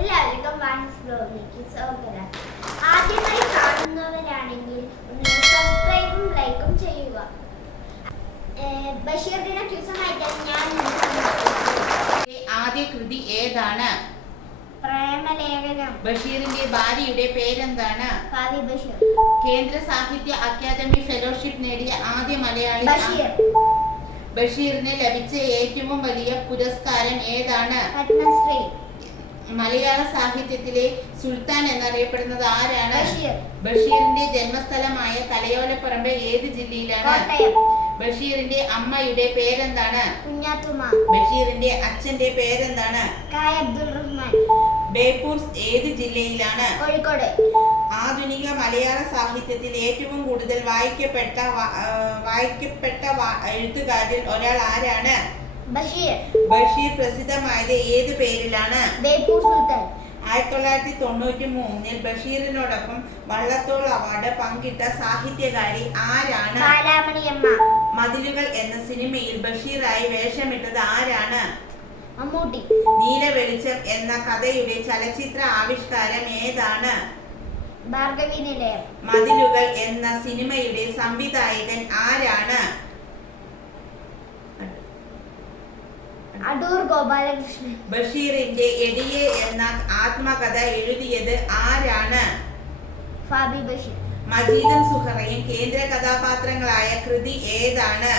എല്ലാവർക്കും വാൻസ് ബ്ലോഗിലേക്ക് സ്വാഗതം. ആദ്യമായി കാണുന്നവരാണെങ്കിൽ ഒന്ന് സബ്സ്ക്രൈബും ലൈക്കും ചെയ്യുക. ബഷീർ ദിന ക്വിസുമായിട്ടാണ് ഞാൻ ആദ്യ കൃതി ഏതാണ്? പ്രേമലേഖനം. ബഷീറിന്റെ ഭാര്യയുടെ പേരെന്താണ്? ഫാദി ബഷീർ. കേന്ദ്ര സാഹിത്യ അക്കാദമി ഫെലോഷിപ്പ് നേടിയ ആദ്യ മലയാളി ബഷീർ. ബഷീറിന് ലഭിച്ച ഏറ്റവും വലിയ പുരസ്കാരം ഏതാണ്? പത്മശ്രീ. മലയാള സാഹിത്യത്തിലെ സുൽത്താൻ എന്നറിയപ്പെടുന്നത് ആരാണ്? ബഷീർ. ബഷീറിന്റെ ജന്മസ്ഥലമായ തലയോലപ്പറമ്പ് ഏത് ജില്ലയിലാണ്? കോട്ടയം. ബഷീറിന്റെ അമ്മയുടെ പേരെന്താണ്? കുഞ്ഞാത്തുമ്മ. ബഷീറിന്റെ അച്ഛന്റെ പേരെന്താണ്? കായ അബ്ദുൾ റഹ്മാൻ. ബേപ്പൂർ ഏത് ജില്ലയിലാണ്? കോഴിക്കോട്. ആധുനിക മലയാള സാഹിത്യത്തിൽ ഏറ്റവും കൂടുതൽ വായിക്കപ്പെട്ട എഴുത്തുകാരിൽ ഒരാൾ ആരാണ്? ബഷീർ. ബഷീർ പ്രസിദ്ധമായത് ഏത് പേരിലാണ്? ബേപ്പൂർ സുൽത്താൻ. 1993 ബഷീറിനോടൊപ്പം വള്ളത്തോൾ അവാർഡ് പങ്കിട്ട സാഹിത്യകാരി ആരാണ്? ബാലാമണിയമ്മ. മതിലുകൾ എന്ന സിനിമയിൽ ബഷീറായി വേഷമിട്ടത് ആരാണ്? മമ്മൂട്ടി. നീലവെളിച്ചം എന്ന കഥയുടെ ചലച്ചിത്ര ആവിഷ്കാരം ഏതാണ്? ഭാർഗവി നിലയം. മതിലുകൾ എന്ന സിനിമയുടെ സംവിധായകൻ ആരാണ്? അടൂർ ഗോപാലകൃഷ്ണൻ. ബഷീറിന്റെ എടിയെ എന്ന ആത്മകഥ എഴുതിയത് ആരാണ്? ഫാബി ബഷീർ. മജീദും സുഹറയും കേന്ദ്ര കഥാപാത്രങ്ങളായ കൃതി ഏതാണ്?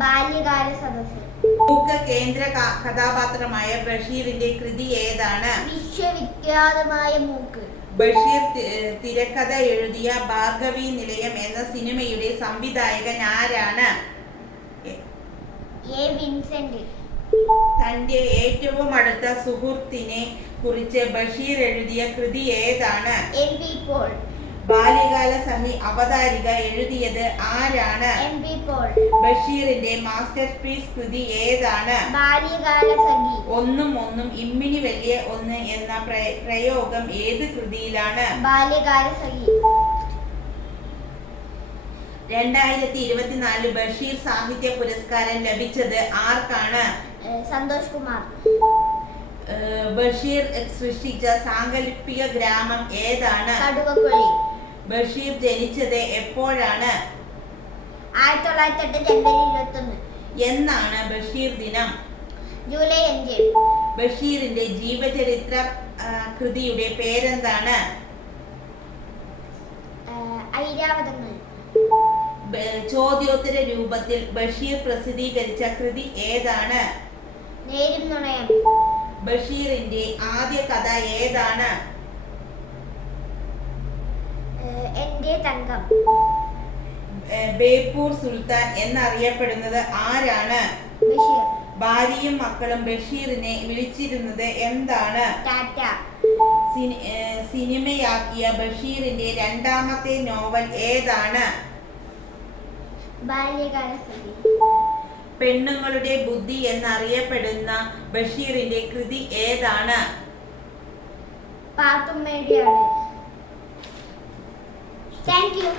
ബാല്യകാല സദസ്സ്. മൂക്ക് കേന്ദ്ര കഥാപാത്രമായ ബഷീറിന്റെ കൃതി ഏതാണ്? വിശ്വവിഖ്യാതമായ മൂക്ക്. ബഷീർ തിരക്കഥ എഴുതിയ ഭാർഗവി നിലയം എന്ന സിനിമയുടെ സംവിധായകൻ ആരാണ്? A Vincent. തന്റെ ഏറ്റവും അടുത്ത സുഹൃത്തിനെ കുറിച്ച് ബഷീർ എഴുതിയ കൃതി ഏതാണ്? M P Paul. Balyakala Sakhi അവതാരിക എഴുതിയത് ആരാണ്? M P Paul. ബഷീറിന്റെ മാസ്റ്റർ പീസ് കൃതി ഏതാണ്? ബാല്യകാല സഖി. ഒന്നും ഒന്നും ഇമ്മിണി വലിയ ഒന്ന് എന്ന പ്രയോഗം ഏത് കൃതിയിലാണ്? ബാല്യകാല സഖി. 2024 ബഷീർ സാഹിത്യ പുരസ്കാരം ലഭിച്ചത് ആർക്കാണ്? സന്തോഷ് കുമാർ. ബഷീർ സൃഷ്ടിച്ച സാങ്കല്പിക ഗ്രാമം ഏതാണ്? കടുവക്കുഴി. ബഷീർ ജനിച്ചത് എപ്പോഴാണ്? 1908 ജനുവരി 21. എന്നാണ് ബഷീർ ദിനം? ജൂലൈ 5. ബഷീറിന്റെ ജീവചരിത്ര കൃതിയുടെ പേരെന്താണ്? ഐരാവതങ്ങൾ. ചോദ്യോത്തര രൂപത്തിൽ ബഷീർ പ്രസിദ്ധീകരിച്ച കൃതി ഏതാണ്? നേരും നുണയം. ബഷീറിന്റെ ആദ്യ കഥ ഏതാണ്? എന്റെ തങ്കം. ബേപ്പൂർ സുൽത്താൻ എന്നറിയപ്പെടുന്നത് ആരാണ്? ബഷീർ. ഭാര്യയും മക്കളും ബഷീറിനെ വിളിച്ചിരുന്നത് എന്താണ്? ടാറ്റ. സിനിമയാക്കിയ ബഷീറിന്റെ രണ്ടാമത്തെ നോവൽ ഏതാണ്? ബാല്യകാല സഖി. പെണ്ണുങ്ങളുടെ ബുദ്ധി എന്നറിയപ്പെടുന്ന ബഷീറിന്റെ കൃതി ഏതാണ്? പാത്തുമ്മയുടെ ആട്. Thank you.